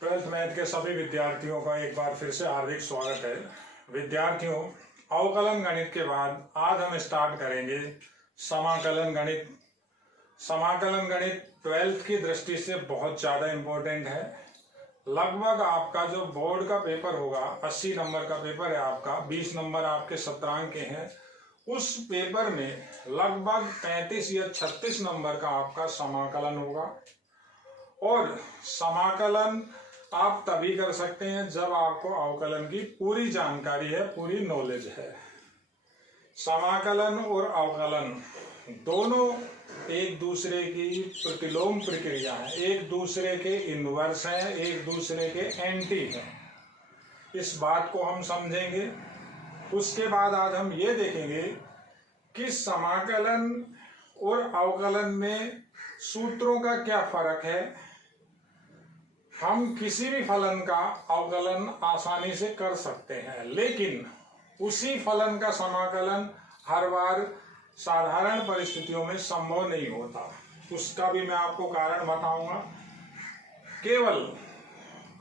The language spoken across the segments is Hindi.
ट्वेल्थ मैथ के सभी विद्यार्थियों का एक बार फिर से हार्दिक स्वागत है। विद्यार्थियों, अवकलन गणित के बाद आज हम स्टार्ट करेंगे समाकलन गणित। समाकलन गणित ट्वेल्थ की दृष्टि से बहुत ज़्यादा इम्पोर्टेंट है। लगभग आपका जो बोर्ड का पेपर होगा 80 नंबर का पेपर है आपका, 20 नंबर आपके सत्रांक के हैं। उस पेपर में लगभग 35 या 36 नंबर का आपका समाकलन होगा। और समाकलन आप तभी कर सकते हैं जब आपको अवकलन की पूरी जानकारी है, पूरी नॉलेज है। समाकलन और अवकलन दोनों एक दूसरे की प्रतिलोम प्रक्रिया है, एक दूसरे के इनवर्स है, एक दूसरे के एंटी है। इस बात को हम समझेंगे। उसके बाद आज हम ये देखेंगे कि समाकलन और अवकलन में सूत्रों का क्या फर्क है। हम किसी भी फलन का अवकलन आसानी से कर सकते हैं, लेकिन उसी फलन का समाकलन हर बार साधारण परिस्थितियों में संभव नहीं होता। उसका भी मैं आपको कारण बताऊंगा। केवल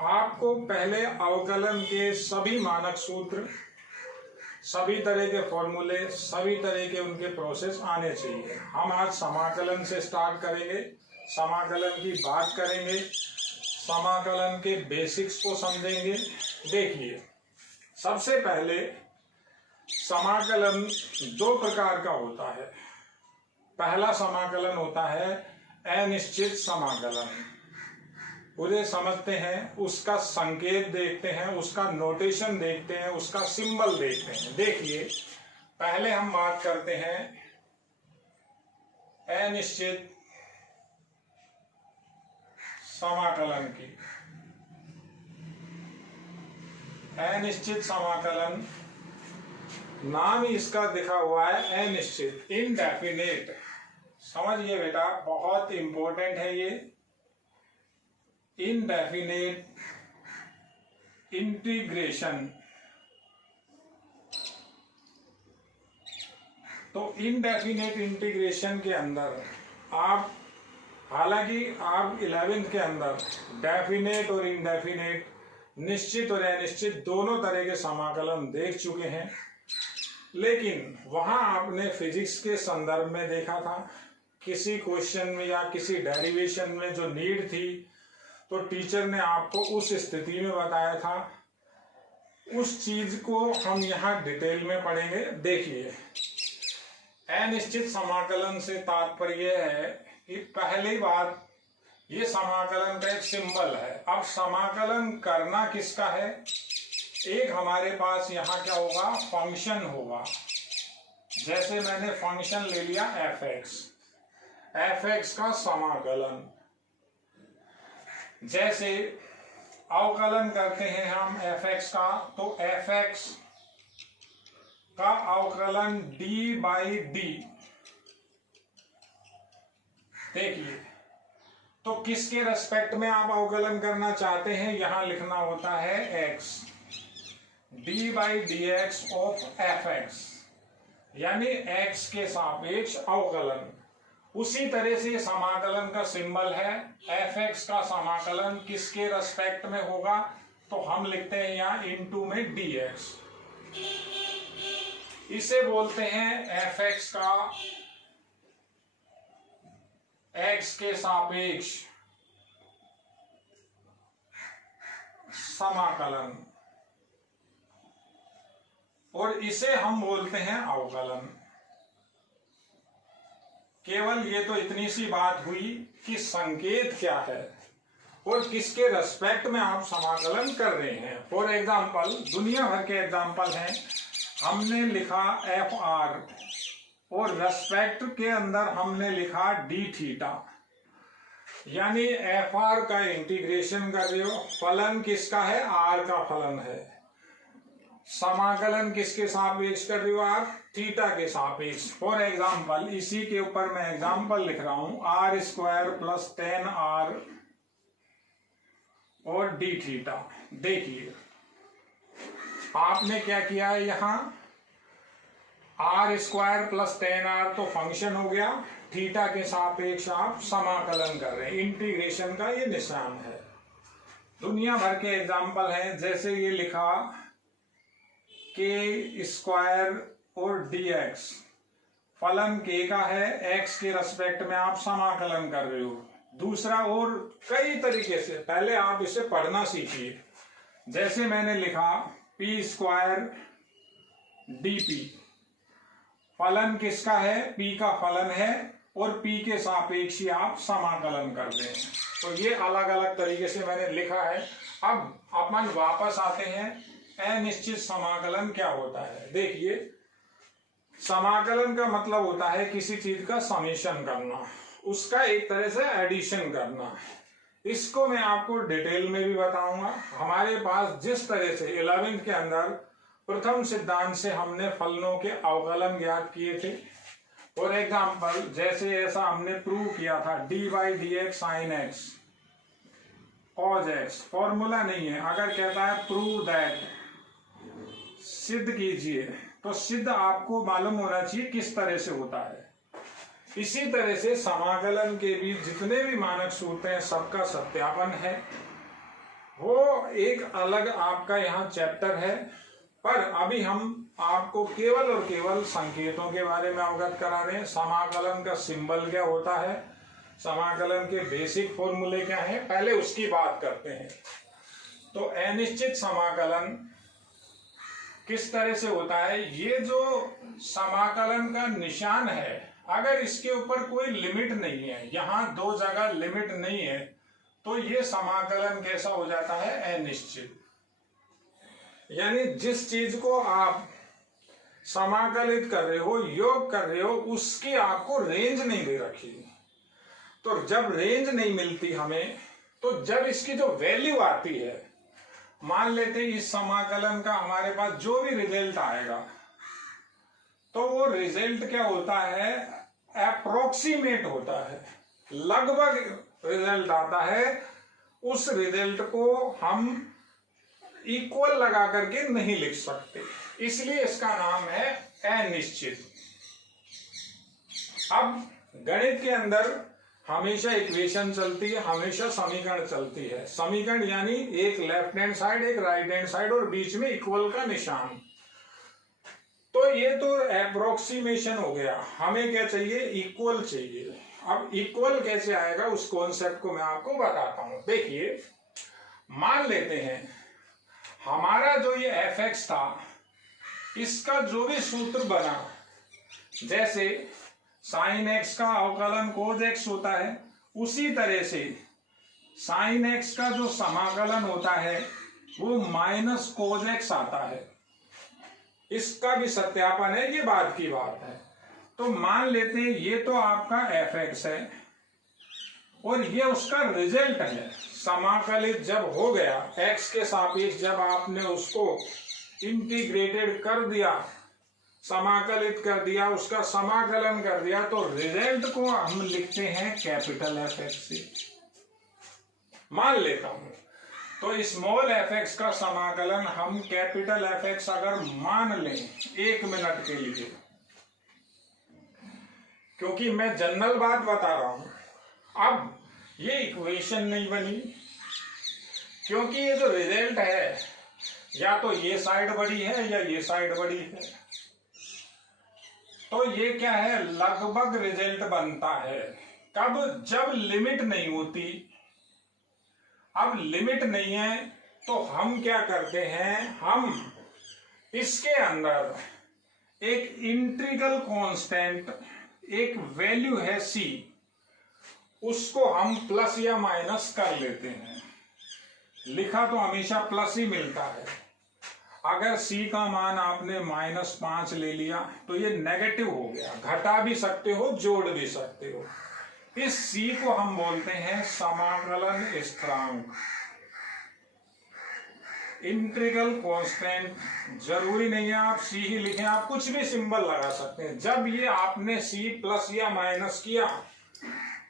आपको पहले अवकलन के सभी मानक सूत्र, सभी तरह के फॉर्मूले, सभी तरह के उनके प्रोसेस आने चाहिए। हम आज समाकलन से स्टार्ट करेंगे, समाकलन की बात करेंगे, समाकलन के बेसिक्स को समझेंगे। देखिए, सबसे पहले समाकलन दो प्रकार का होता है। पहला समाकलन होता है अनिश्चित समाकलन। उसे समझते हैं, उसका संकेत देखते हैं, उसका नोटेशन देखते हैं, उसका सिंबल देखते हैं। देखिए, पहले हम बात करते हैं अनिश्चित समाकलन की। अनिश्चित समाकलन नाम ही इसका दिखा हुआ है अनिश्चित, इनडेफिनेट। समझिए बेटा, बहुत इंपॉर्टेंट है ये। Indefinite integration. तो इनडेफिनेट इंटीग्रेशन के अंदर आप, हालांकि आप 11th के अंदर डेफिनेट और इनडेफिनेट, निश्चित और अनिश्चित दोनों तरह के समाकलन देख चुके हैं, लेकिन वहां आपने फिजिक्स के संदर्भ में देखा था। किसी क्वेश्चन में या किसी डेरिवेशन में जो नीड थी, तो टीचर ने आपको उस स्थिति में बताया था। उस चीज को हम यहाँ डिटेल में पढ़ेंगे। देखिए, अनिश्चित समाकलन से तात्पर्य है कि पहली बात, ये समाकलन का एक सिंबल है। अब समाकलन करना किसका है? एक हमारे पास यहाँ क्या होगा, फंक्शन होगा। जैसे मैंने फंक्शन ले लिया एफ एक्स का समाकलन। जैसे अवकलन करते हैं हम एफ एक्स का, तो एफ एक्स का अवकलन डी बाई डी। देखिए, तो किसके रेस्पेक्ट में आप अवकलन करना चाहते हैं, यहां लिखना होता है x, D by D x of F x, यानी एक्स के सापेक्ष अवकलन। उसी तरह से समाकलन का सिंबल है। एफ एक्स का समाकलन किसके रेस्पेक्ट में होगा, तो हम लिखते हैं यहां इनटू में डी एक्स। इसे बोलते हैं एफ एक्स का एक्स के सापेक्ष समाकलन, और इसे हम बोलते हैं अवकलन। केवल ये तो इतनी सी बात हुई कि संकेत क्या है और किसके रेस्पेक्ट में आप समाकलन कर रहे हैं। फॉर एग्जाम्पल, दुनिया भर के एग्जाम्पल हैं। हमने लिखा एफ आर और रेस्पेक्ट के अंदर हमने लिखा डी थीटा, यानी एफ आर का इंटीग्रेशन कर रहे हो। फलन किसका है? आर का फलन है। समाकलन किसके सापेक्ष कर रहे हो आप? थीटा के सापेक्ष। फॉर एग्जाम्पल, इसी के ऊपर मैं एग्जाम्पल लिख रहा हूं, आर स्क्वायर प्लस 10r और डी थीटा। देखिए, आपने क्या किया है, यहां आर स्क्वायर प्लस 10r तो फंक्शन हो गया, थीटा के सापेक्ष आप समाकलन कर रहे हैं। इंटीग्रेशन का ये निशान है। दुनिया भर के एग्जाम्पल हैं, जैसे ये लिखा के स्क्वायर और dx, फलन k का है, x के रेस्पेक्ट में आप समाकलन कर रहे हो। दूसरा और कई तरीके से, पहले आप इसे पढ़ना सीखिए। जैसे मैंने लिखा p स्क्वायर dp, फलन किसका है? p का फलन है और p के सापेक्ष ही आप समाकलन करते हैं। तो ये अलग अलग तरीके से मैंने लिखा है। अब अपन वापस आते हैं, अनिश्चित समाकलन क्या होता है। देखिए, समाकलन का मतलब होता है किसी चीज का समेशन करना, उसका एक तरह से एडिशन करना। इसको मैं आपको डिटेल में भी बताऊंगा। हमारे पास जिस तरह से 11वीं के अंदर प्रथम सिद्धांत से हमने फलनों के अवकलन ज्ञात किए थे, फॉर एग्जाम्पल जैसे ऐसा हमने प्रूव किया था d/dx sin x cos x, formula नहीं है। अगर कहता है प्रूव दैट, सिद्ध कीजिए, तो सिद्ध आपको मालूम होना चाहिए किस तरह से होता है। इसी तरह से समाकलन के भी जितने भी मानक सूत्र हैं सबका सत्यापन है। वो एक अलग आपका यहाँ चैप्टर है, पर अभी हम आपको केवल और केवल संकेतों के बारे में अवगत करा रहे हैं। समाकलन का सिंबल क्या होता है, समाकलन के बेसिक फॉर्मूले क्या है, पहले उसकी बात करते हैं। तो अनिश्चित समाकलन किस तरह से होता है? ये जो समाकलन का निशान है, अगर इसके ऊपर कोई लिमिट नहीं है, यहाँ दो जगह लिमिट नहीं है, तो ये समाकलन कैसा हो जाता है? अनिश्चित। यानी जिस चीज को आप समाकलित कर रहे हो, योग कर रहे हो, उसकी आपको रेंज नहीं दे रखी। तो जब रेंज नहीं मिलती हमें, तो जब इसकी जो वैल्यू आती है, मान लेते हैं इस समाकलन का हमारे पास जो भी रिजल्ट आएगा, तो वो रिजल्ट क्या होता है? अप्रोक्सीमेट होता है, लगभग रिजल्ट आता है। उस रिजल्ट को हम इक्वल लगा करके नहीं लिख सकते, इसलिए इसका नाम है अनिश्चित। अब गणित के अंदर हमेशा इक्वेशन चलती है, हमेशा समीकरण चलती है। समीकरण यानी एक लेफ्ट हैंड साइड, एक राइट हैंड साइड और बीच में इक्वल का निशान। तो ये तो अप्रोक्सीमेशन हो गया, हमें क्या चाहिए? इक्वल चाहिए। अब इक्वल कैसे आएगा, उस कॉन्सेप्ट को मैं आपको बताता हूं। देखिए, मान लेते हैं हमारा जो ये fx था, इसका जो भी सूत्र बना, जैसे sin x का अवकलन cos x होता है, उसी तरह से sin x का जो समाकलन होता है वो माइनस cos x आता है। इसका भी सत्यापन है, ये बात की बात है। तो मान लेते हैं ये तो आपका fx है और ये उसका रिजल्ट है। समाकलित जब हो गया, x के सापेक्ष जब आपने उसको इंटीग्रेटेड कर दिया, समाकलित कर दिया, उसका समाकलन कर दिया, तो रिजल्ट को हम लिखते हैं कैपिटल fx से। मान लेता हूं, तो स्मॉल fx का समाकलन हम कैपिटल fx अगर मान लें 1 मिनट के लिए, क्योंकि मैं जनरल बात बता रहा हूं। अब ये इक्वेशन नहीं बनी, क्योंकि ये जो रिजल्ट है, या तो ये साइड बड़ी है या ये साइड बड़ी है। तो ये क्या है? लगभग रिजल्ट बनता है। कब? जब लिमिट नहीं होती। अब लिमिट नहीं है तो हम क्या करते हैं? हम इसके अंदर एक इंटीग्रल कांस्टेंट, एक वैल्यू है c, उसको हम प्लस या माइनस कर लेते हैं। लिखा तो हमेशा प्लस ही मिलता है। अगर c का मान आपने -5 ले लिया तो ये नेगेटिव हो गया, घटा भी सकते हो, जोड़ भी सकते हो। इस c को हम बोलते हैं समाकलन स्थिरांक, इंटीग्रल कांस्टेंट। जरूरी नहीं है आप c ही लिखें, आप कुछ भी सिंबल लगा सकते हैं। जब ये आपने c प्लस या माइनस किया,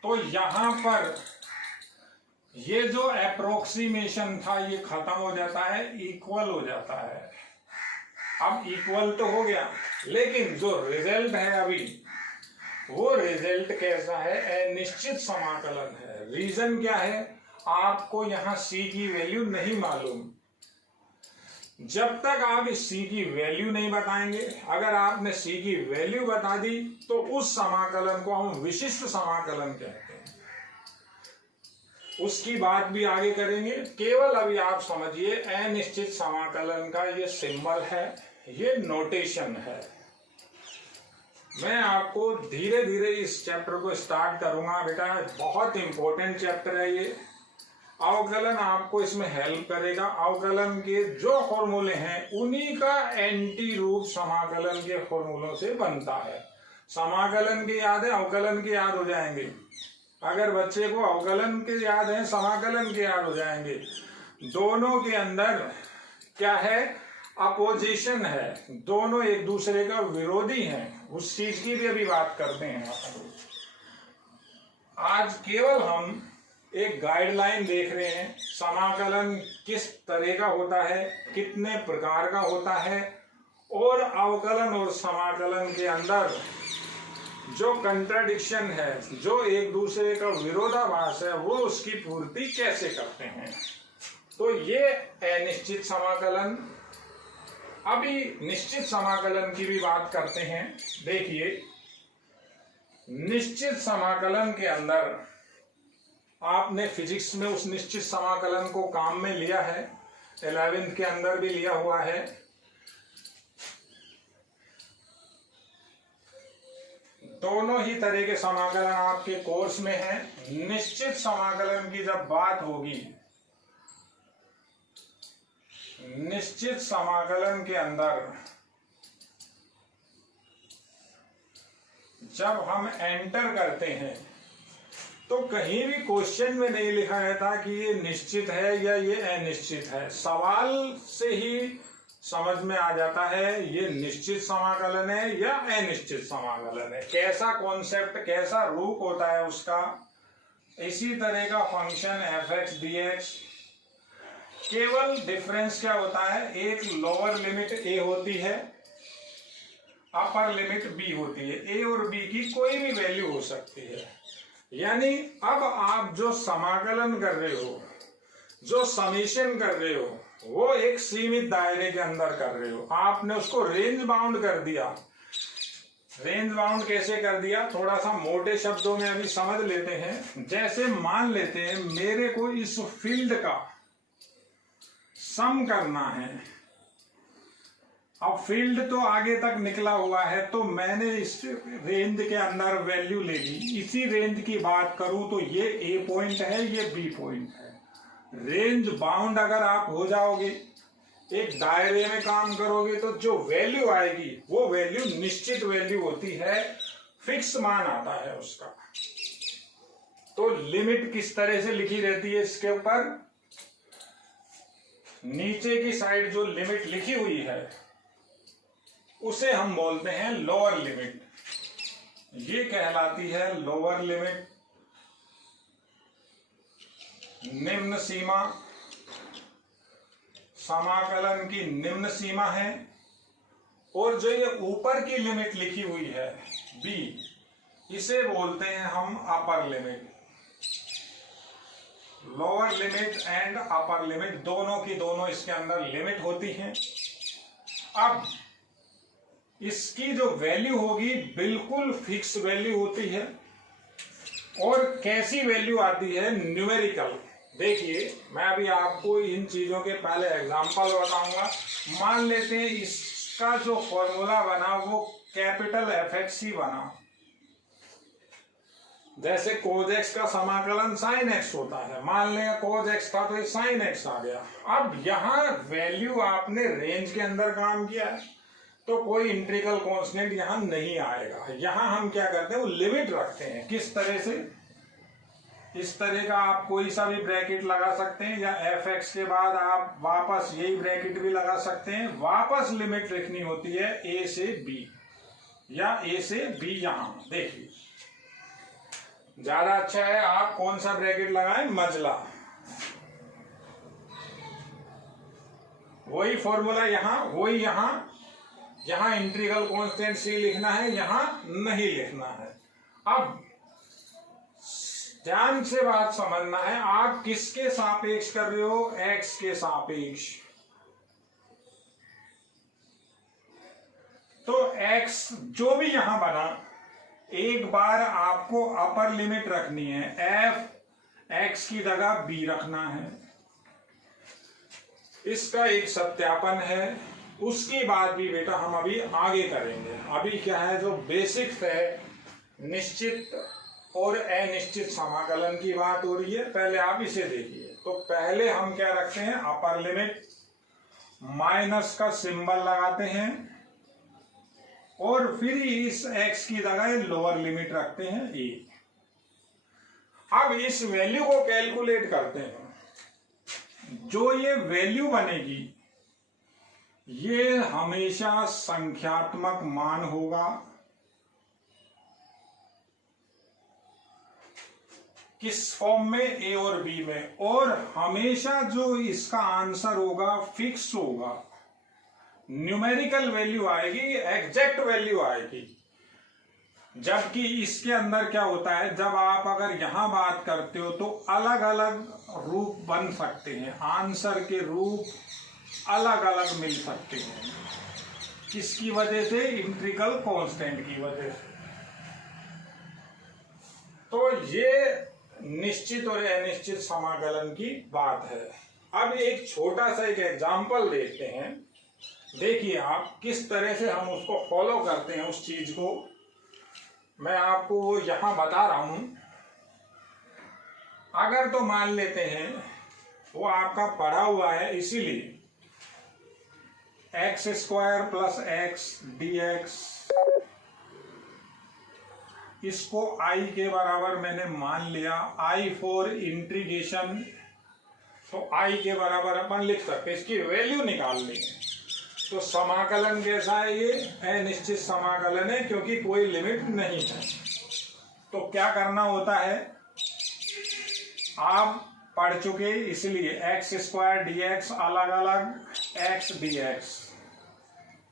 तो यहां पर ये जो अप्रोक्सीमेशन था ये खत्म हो जाता है, इक्वल हो जाता है। अब इक्वल तो हो गया, लेकिन जो रिजल्ट है अभी, वो रिजल्ट कैसा है? अनिश्चित समाकलन है। रीजन क्या है? आपको यहाँ c की वैल्यू नहीं मालूम। जब तक आप इस c की वैल्यू नहीं बताएंगे, अगर आपने c की वैल्यू बता दी तो उस समाकलन को हम विशिष्ट समाकलन कहते हैं। उसकी बात भी आगे करेंगे। केवल अभी आप समझिए अनिश्चित समाकलन का ये सिंबल है, ये नोटेशन है। मैं आपको धीरे धीरे इस चैप्टर को स्टार्ट करूंगा। बेटा बहुत इंपॉर्टेंट चैप्टर है ये। अवकलन आपको इसमें हेल्प करेगा। अवकलन के जो फॉर्मूले हैं उन्हीं का एंटी रूप समाकलन के फॉर्मूलों से बनता है। समाकलन के याद है, अवकलन के याद हो जाएंगे। अगर बच्चे को अवकलन के याद है, समाकलन के याद हो जाएंगे। दोनों के अंदर क्या है, अपोजिशन है, दोनों एक दूसरे का विरोधी हैं। उस चीज की भी अभी बात करते हैं। आज केवल हम एक गाइडलाइन देख रहे हैं, समाकलन किस तरह का होता है, कितने प्रकार का होता है, और अवकलन और समाकलन के अंदर जो कंट्राडिक्शन है, जो एक दूसरे का विरोधाभास है, वो उसकी पूर्ति कैसे करते हैं। तो ये अनिश्चित समाकलन। अभी निश्चित समाकलन की भी बात करते हैं। देखिए निश्चित समाकलन के अंदर आपने फिजिक्स में उस निश्चित समाकलन को काम में लिया है, 11th के अंदर भी लिया हुआ है। दोनों ही तरह के समाकलन आपके कोर्स में है। निश्चित समाकलन की जब बात होगी, निश्चित समाकलन के अंदर जब हम एंटर करते हैं तो कहीं भी क्वेश्चन में नहीं लिखा रहता कि ये निश्चित है या ये अनिश्चित है। सवाल से ही समझ में आ जाता है ये निश्चित समाकलन है या अनिश्चित समाकलन है। कैसा कॉन्सेप्ट, कैसा रूप होता है उसका। इसी तरह का फंक्शन f(x) dx। केवल डिफरेंस क्या होता है, एक लोअर लिमिट a होती है, अपर लिमिट b होती है। a और b की कोई भी वैल्यू हो सकती है। यानी अब आप जो समाकलन कर रहे हो, जो समेशन कर रहे हो, वो एक सीमित दायरे के अंदर कर रहे हो। आपने उसको रेंज बाउंड कर दिया। रेंज बाउंड कैसे कर दिया, थोड़ा सा मोटे शब्दों में अभी समझ लेते हैं। जैसे मान लेते हैं मेरे को इस फील्ड का सम करना है। अब फील्ड तो आगे तक निकला हुआ है, तो मैंने इस रेंज के अंदर वैल्यू ले ली। इसी रेंज की बात करूं तो ये A पॉइंट है, ये B पॉइंट है। रेंज बाउंड अगर आप हो जाओगे, एक दायरे में काम करोगे, तो जो वैल्यू आएगी वो वैल्यू निश्चित वैल्यू होती है, फिक्स मान आता है उसका। तो लिमिट किस तरह से लिखी रहती है, इसके ऊपर नीचे की साइड जो लिमिट लिखी हुई है उसे हम बोलते हैं लोअर लिमिट। ये कहलाती है लोअर लिमिट, निम्न सीमा। समाकलन की निम्न सीमा है। और जो ये ऊपर की लिमिट लिखी हुई है b, इसे बोलते हैं हम upper limit. Lower limit and upper limit दोनों की दोनों इसके अंदर लिमिट होती हैं। अब इसकी जो वैल्यू होगी बिल्कुल फिक्स वैल्यू होती है। और कैसी वैल्यू आती है, न्यूमेरिकल। देखिए मैं अभी आपको इन चीजों के पहले एग्जांपल बताऊंगा। मान लेते हैं इसका जो फॉर्मूला बना वो कैपिटल f(x) ही बना। जैसे cos x का समाकलन sin x होता है, मान लें cos x था तो ये sin x आ गया। अब यहां वैल्यू आपने रेंज के अंदर काम किया है तो कोई इंटीग्रल कांस्टेंट यहां नहीं आएगा। यहां हम क्या करते हैं, वो लिमिट रखते हैं। किस तरह से, इस तरह का आप कोई सा भी ब्रैकेट लगा सकते हैं, या f(x) के बाद आप वापस यही ब्रैकेट भी लगा सकते हैं। वापस लिमिट रखनी होती है a से b या a से b। यहां देखिए ज्यादा अच्छा है आप कौन सा ब्रैकेट लगाएं, मजला। वही फॉर्मूला यहां, वही यहां। यहां इंटीग्रल कांस्टेंट c लिखना है, यहां नहीं लिखना है। अब ध्यान से बात समझना है, आप किसके सापेक्ष कर रहे हो? x के सापेक्ष। तो x जो भी यहां बना, एक बार आपको अपर लिमिट रखनी है, f x की जगह b रखना है। इसका एक सत्यापन है, उसकी बात भी बेटा हम अभी आगे करेंगे। अभी क्या है, जो बेसिक्स है, निश्चित और अनिश्चित समाकलन की बात हो रही है। पहले आप इसे देखिए। तो पहले हम क्या रखते हैं? अपर लिमिट, माइनस का सिंबल लगाते हैं और फिर इस x की जगह लोअर लिमिट रखते हैं a। अब इस वैल्यू को कैलकुलेट करते हैं। जो ये वैल्यू बनेगी ये हमेशा संख्यात्मक मान होगा। किस फॉर्म में? a और b में। और हमेशा जो इसका आंसर होगा फिक्स होगा, न्यूमेरिकल वैल्यू आएगी, एग्जैक्ट वैल्यू आएगी। जबकि इसके अंदर क्या होता है, जब आप अगर यहां बात करते हो तो अलग अलग रूप बन सकते हैं, आंसर के रूप अलग अलग मिल सकते हैं। किसकी वजह से? इंटीग्रल कांस्टेंट की वजह से। तो ये निश्चित और अनिश्चित समाकलन की बात है। अब एक छोटा सा एक एग्जाम्पल देखते हैं। देखिए आप किस तरह से हम उसको फॉलो करते हैं, उस चीज को मैं आपको यहां बता रहा हूं। अगर तो मान लेते हैं वो आपका पढ़ा हुआ है, इसीलिए x square plus x D x, इसको i के बराबर मैंने मान लिया। i फॉर इंटीग्रेशन, तो i के बराबर अपन लिख सकते, इसकी वैल्यू निकालनी है। तो समाकलन कैसा है? ये अनिश्चित समाकलन है क्योंकि कोई लिमिट नहीं है। तो क्या करना होता है, आप पढ़ चुके, इसलिए एक्स स्क्वायर डी एक्स अलग अलग एक्स डी एक्स,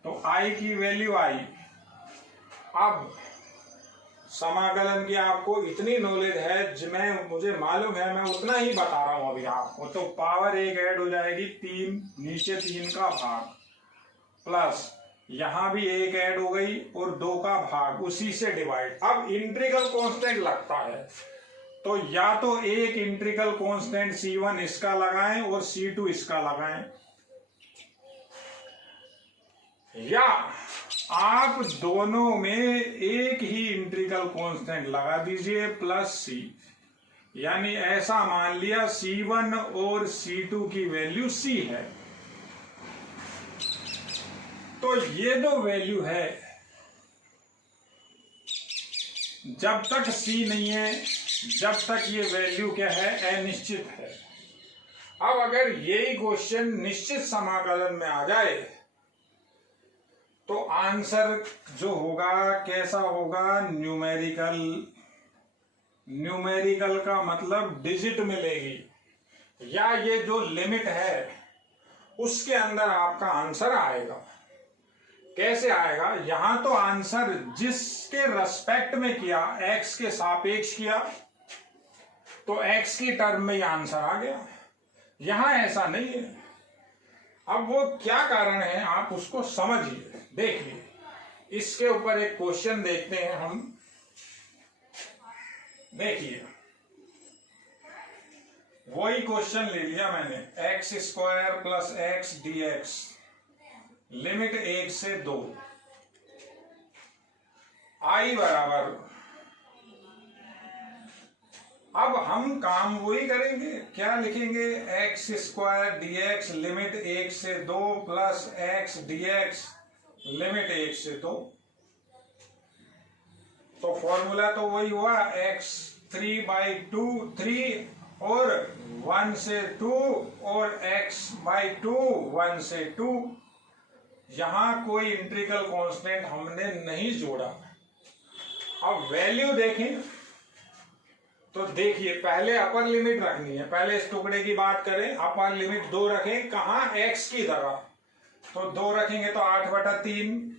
तो आई की वैल्यू आई। अब समाकलन की आपको इतनी नॉलेज है, मुझे मालूम है, मैं उतना ही बता रहा हूं अभी आपको। तो पावर एक ऐड हो जाएगी 3, नीचे 3 का भाग, प्लस यहां भी एक ऐड हो गई और 2 का भाग, उसी से डिवाइड। अब इंटीग्रल कांस्टेंट लगता है, तो या तो एक इंटीग्रल कांस्टेंट C1 इसका लगाएं और C2 इसका लगाएं, या आप दोनों में एक ही इंटीग्रल कांस्टेंट लगा दीजिए प्लस C। यानी ऐसा मान लिया C1 और C2 की वैल्यू C है। तो ये जो वैल्यू है, जब तक C नहीं है, जब तक ये वैल्यू क्या है? अनिश्चित है। अब अगर यही क्वेश्चन निश्चित समाकलन में आ जाए तो आंसर जो होगा कैसा होगा? न्यूमेरिकल। न्यूमेरिकल का मतलब डिजिट मिलेगी, या ये जो लिमिट है उसके अंदर आपका आंसर आएगा। कैसे आएगा? यहां तो आंसर जिसके रेस्पेक्ट में किया, x के सापेक्ष किया, तो x की टर्म में ये आंसर आ गया। यहां ऐसा नहीं है। अब वो क्या कारण है आप उसको समझिए, देखिए। इसके ऊपर एक क्वेश्चन देखते हैं हम। देखिए, वही क्वेश्चन ले लिया मैंने, x square plus x D x, limit 1 से 2, आई बराबर। अब हम काम वही करेंगे, क्या लिखेंगे? X square D x limit 1 से 2 plus x D x limit 1 से 2। तो फॉर्मूला तो वही हुआ, एक्स 3/2 3 और 1 से 2 और x/2 1 से 2। यहां कोई इंटीग्रल कांस्टेंट हमने नहीं जोड़ा। अब वैल्यू देखें तो देखिए, पहले अपर लिमिट रखनी है। पहले इस टुकड़े की बात करें, अपर लिमिट 2 रखें, कहां? x की जगह। तो 2 रखेंगे तो 8/3।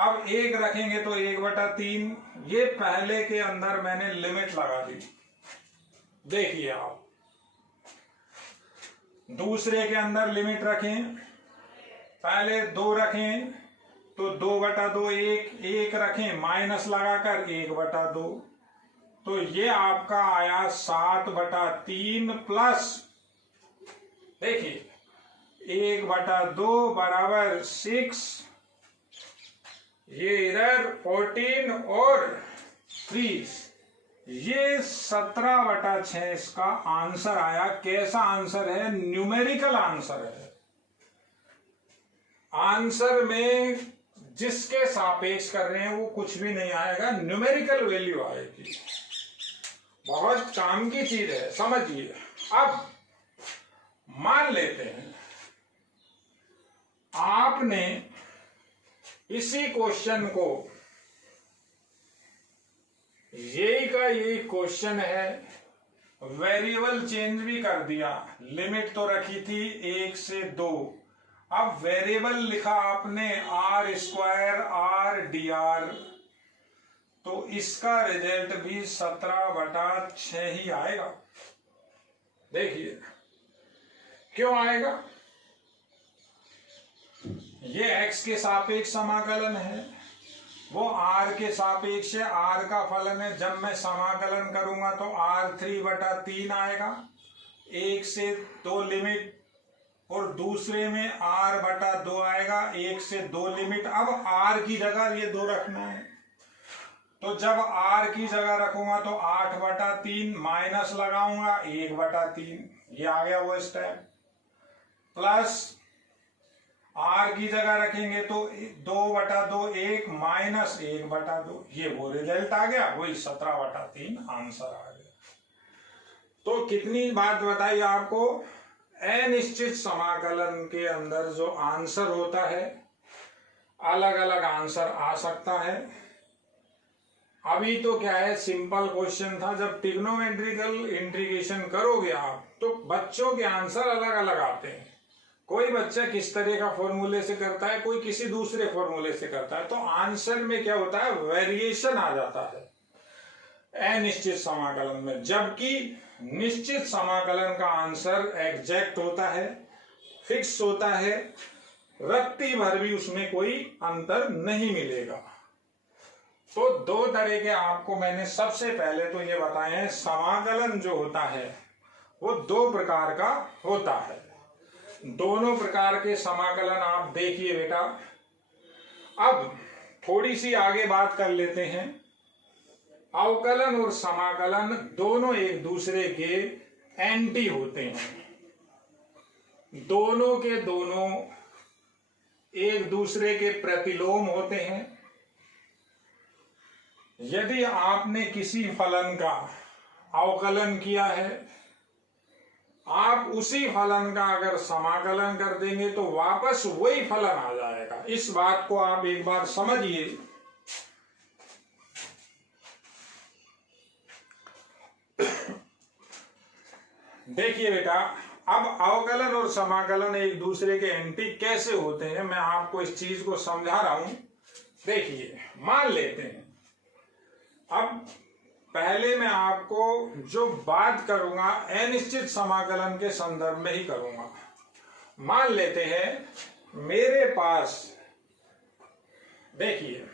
अब 1 रखेंगे तो 1/3, ये पहले के अंदर मैंने लिमिट लगा दी। देखिए आप दूसरे के अंदर लिमिट रखें, पहले 2 रखें तो 2/2, 1 रखें माइनस लगाकर 1/2, तो ये आपका आया 7/3 प्लस, देखिए 1/2 बराबर 6, ये इधर 14 और 3, ये 17/6 इसका आंसर आया। कैसा आंसर है? न्यूमेरिकल आंसर है। आंसर में जिसके सापेक्ष कर रहे हैं वो कुछ भी नहीं आएगा, न्यूमेरिकल वैल्यू आएगी। बहुत काम की चीज है, समझिए। अब मान लेते हैं आपने इसी क्वेश्चन को, यही का यही क्वेश्चन है, वेरिएबल चेंज भी कर दिया। लिमिट तो रखी थी 1 से 2, अब वेरिएबल लिखा आपने r² r/dr, तो इसका रिजल्ट भी 17/6 ही आएगा। देखिए क्यों आएगा? ये x के सापेक्ष समाकलन है, वो r के सापेक्ष है, r का फलन है। जब मैं समाकलन करूंगा तो r3/3 आएगा, 1 से 2 लिमिट, और दूसरे में r/2 आएगा, 1 से 2 लिमिट। अब r की जगह ये 2 रखना है, तो जब r की जगह रखूंगा तो 8/3 माइनस लगाऊंगा 1/3, ये आ गया वो स्टेप, प्लस r की जगह रखेंगे तो 2/2, 1 माइनस 1/2, ये वो रिजल्ट आ गया, वही 17/3 आंसर आ गया। तो कितनी बात बताई आपको, अनिश्चित समाकलन के अंदर जो आंसर होता है अलग अलग आंसर आ सकता है। अभी तो क्या है, सिंपल क्वेश्चन था। जब ट्रिग्नोमेट्रिकल इंटीग्रेशन करोगे आप तो बच्चों के आंसर अलग अलग आते हैं। कोई बच्चा किस तरह का फॉर्मूले से करता है, कोई किसी दूसरे फॉर्मूले से करता है, तो आंसर में क्या होता है, वेरिएशन आ जाता है अनिश्चित समाकलन में। जबकि निश्चित समाकलन का आंसर एग्जैक्ट होता है, फिक्स होता है, रत्ती भर भी उसमें कोई अंतर नहीं मिलेगा। तो 2 तरह के आपको मैंने सबसे पहले तो ये बताए हैं, समाकलन जो होता है वो 2 प्रकार का होता है। दोनों प्रकार के समाकलन आप देखिए बेटा। अब थोड़ी सी आगे बात कर लेते हैं। अवकलन और समाकलन दोनों एक दूसरे के एंटी होते हैं, दोनों के दोनों एक दूसरे के प्रतिलोम होते हैं। यदि आपने किसी फलन का अवकलन किया है, आप उसी फलन का अगर समाकलन कर देंगे तो वापस वही फलन आ जाएगा। इस बात को आप एक बार समझिए। देखिए बेटा, अब अवकलन और समाकलन एक दूसरे के एंटी कैसे होते हैं, मैं आपको इस चीज को समझा रहा हूं। देखिए, मान लेते हैं, अब पहले मैं आपको जो बात करूंगा अनिश्चित समाकलन के संदर्भ में ही करूंगा। मान लेते हैं मेरे पास, देखिए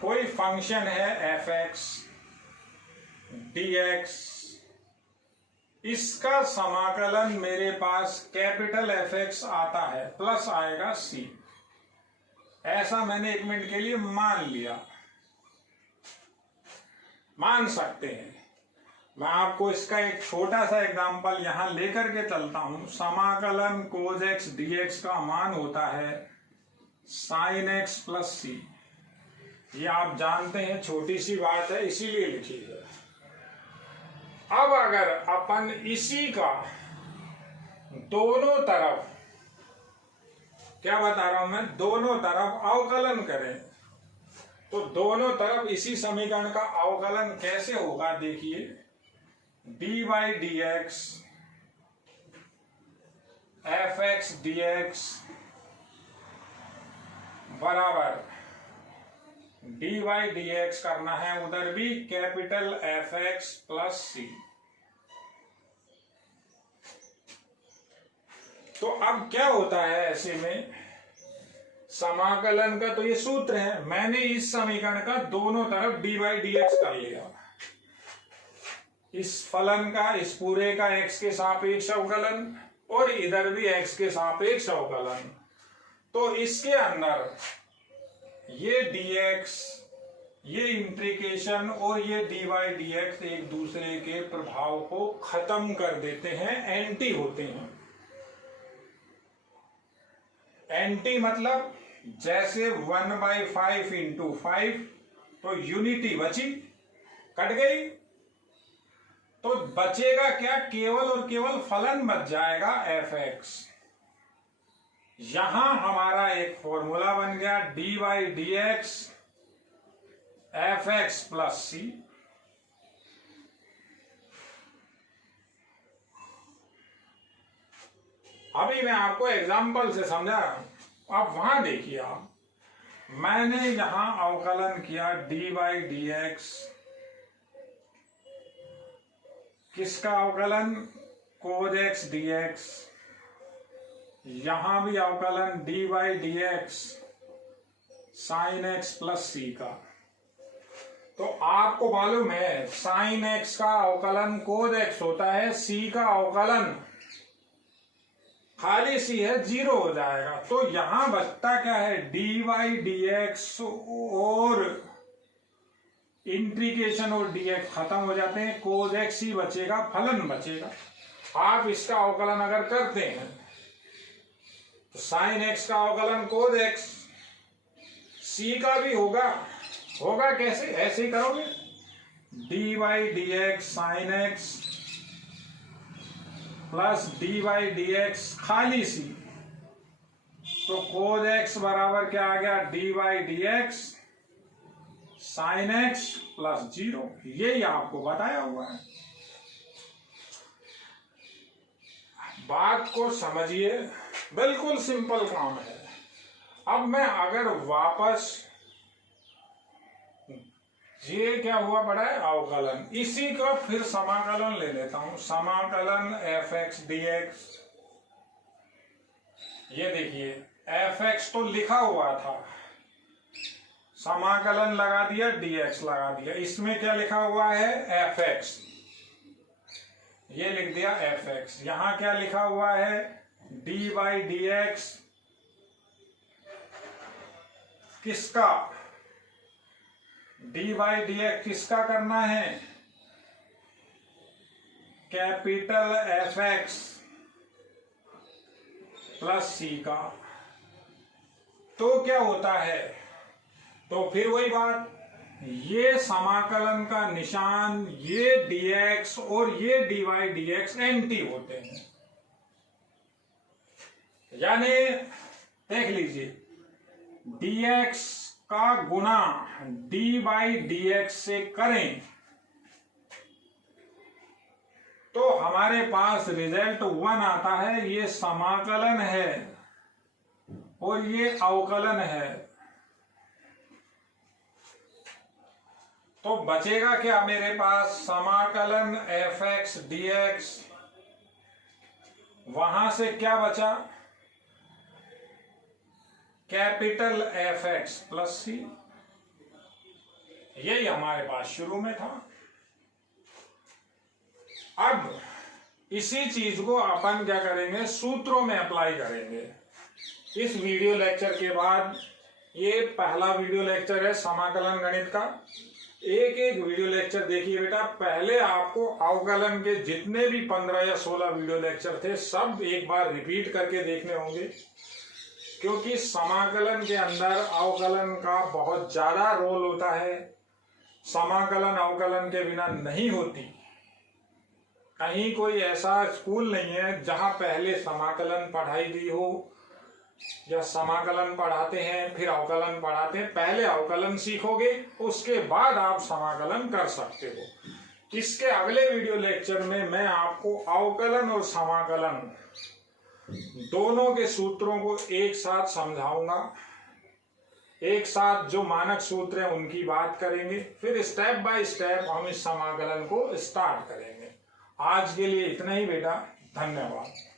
कोई फंक्शन है f(x) dx, इसका समाकलन मेरे पास कैपिटल F(x) आता है, प्लस आएगा c। ऐसा मैंने 1 मिनट के लिए मान लिया, मान सकते हैं। मैं आपको इसका एक छोटा सा एग्जांपल यहां लेकर के चलता हूं। समाकलन cos x dx का मान होता है sin x प्लस c। ये आप जानते हैं, छोटी सी बात है, इसीलिए लिखी है। अब अगर अपन इसी का दोनों तरफ, क्या बता रहा हूं मैं, दोनों तरफ अवकलन करें, तो दोनों तरफ इसी समीकरण का अवकलन कैसे होगा, देखिए d/dx f(x) dx बराबर डी वाई डी एक्स करना है, उधर भी कैपिटल एफ एक्स प्लस सी। तो अब क्या होता है ऐसे में, समाकलन का तो ये सूत्र है, मैंने इस समीकरण का दोनों तरफ डी वाई डी एक्स कर लिया, इस फलन का, इस पूरे का x के सापेक्ष अवकलन और इधर भी x के सापेक्ष अवकलन। तो इसके अंदर ये dx, ये इंटीग्रेशन और ये dy dx एक दूसरे के प्रभाव को खत्म कर देते हैं, एंटी होते हैं। एंटी मतलब जैसे 1/5 इंटू 5, तो यूनिटी बची, कट गई, तो बचेगा क्या, केवल और केवल फलन बच जाएगा एफ एक्स। यहां हमारा एक फॉर्मूला बन गया D Y D x f x plus c. अभी मैं आपको एग्जाम्पल से समझा रहा हूं, अब वहां देखिए आप, मैंने यहां अवकलन किया डी वाई डी एक्स, किसका अवकलन, कोज एक्स डी एक्स, यहां भी अवकलन d Y D x sine x plus c का। तो आपको मालूम है साइन एक्स का अवकलन कोज एक्स होता है, सी का अवकलन खाली सी है, 0 हो जाएगा। तो यहां बचता क्या है, डी वाई डी एक्स और इंटीग्रेशन और dx खत्म हो जाते हैं, कोज एक्स ही बचेगा, फलन बचेगा। आप इसका अवकलन अगर करते हैं तो साइन एक्स का अवकलन कोज एक्स, सी का भी होगा कैसे, ऐसे ही करोगे, D Y D x sine x plus D Y D X खाली सी, तो कोज एक्स बराबर क्या आ गया, D Y D x sine x plus 0। यही आपको बताया हुआ है। बात को समझिए, बिल्कुल सिंपल काम है। अब मैं अगर वापस, ये क्या हुआ बड़ा है अवकलन, इसी का फिर समाकलन ले लेता हूं, समाकलन एफ एक्स डी एक्स। ये देखिए एफ एक्स तो लिखा हुआ था, समाकलन लगा दिया, dx लगा दिया, इसमें क्या लिखा हुआ है एफ एक्स, ये लिख दिया एफ एक्स। यहां क्या लिखा हुआ है डी वाई डी एक्स, किसका, डी वाई डी एक्स किसका करना है, capital F x plus c का। तो क्या होता है, तो फिर वही बात, ये समाकलन का निशान, ये dx और ये dy dx एंटी होते हैं। यानी देख लीजिए, dx का गुना dy dx से करें तो हमारे पास रिजल्ट 1 आता है। ये समाकलन है और ये अवकलन है। तो बचेगा क्या मेरे पास, समाकलन एफ एक्स डी एक्स, वहां से क्या बचा, कैपिटल एफ एक्स प्लस सी। यही हमारे पास शुरू में था। अब इसी चीज को अपन क्या करेंगे, सूत्रों में अप्लाई करेंगे। इस वीडियो लेक्चर के बाद, ये पहला वीडियो लेक्चर है समाकलन गणित का। एक एक वीडियो लेक्चर देखिए बेटा। पहले आपको अवकलन के जितने भी 15 या 16 वीडियो लेक्चर थे सब एक बार रिपीट करके देखने होंगे, क्योंकि समाकलन के अंदर अवकलन का बहुत ज्यादा रोल होता है। समाकलन अवकलन के बिना नहीं होती। कहीं कोई ऐसा स्कूल नहीं है जहां पहले समाकलन पढ़ाई गई हो, या समाकलन पढ़ाते हैं फिर अवकलन पढ़ाते हैं। पहले अवकलन सीखोगे, उसके बाद आप समाकलन कर सकते हो। इसके अगले वीडियो लेक्चर में मैं आपको अवकलन और समाकलन दोनों के सूत्रों को एक साथ समझाऊंगा। एक साथ जो मानक सूत्र है उनकी बात करेंगे, फिर स्टेप बाय स्टेप हम इस समाकलन को स्टार्ट करेंगे। आज के लिए इतना ही बेटा, धन्यवाद।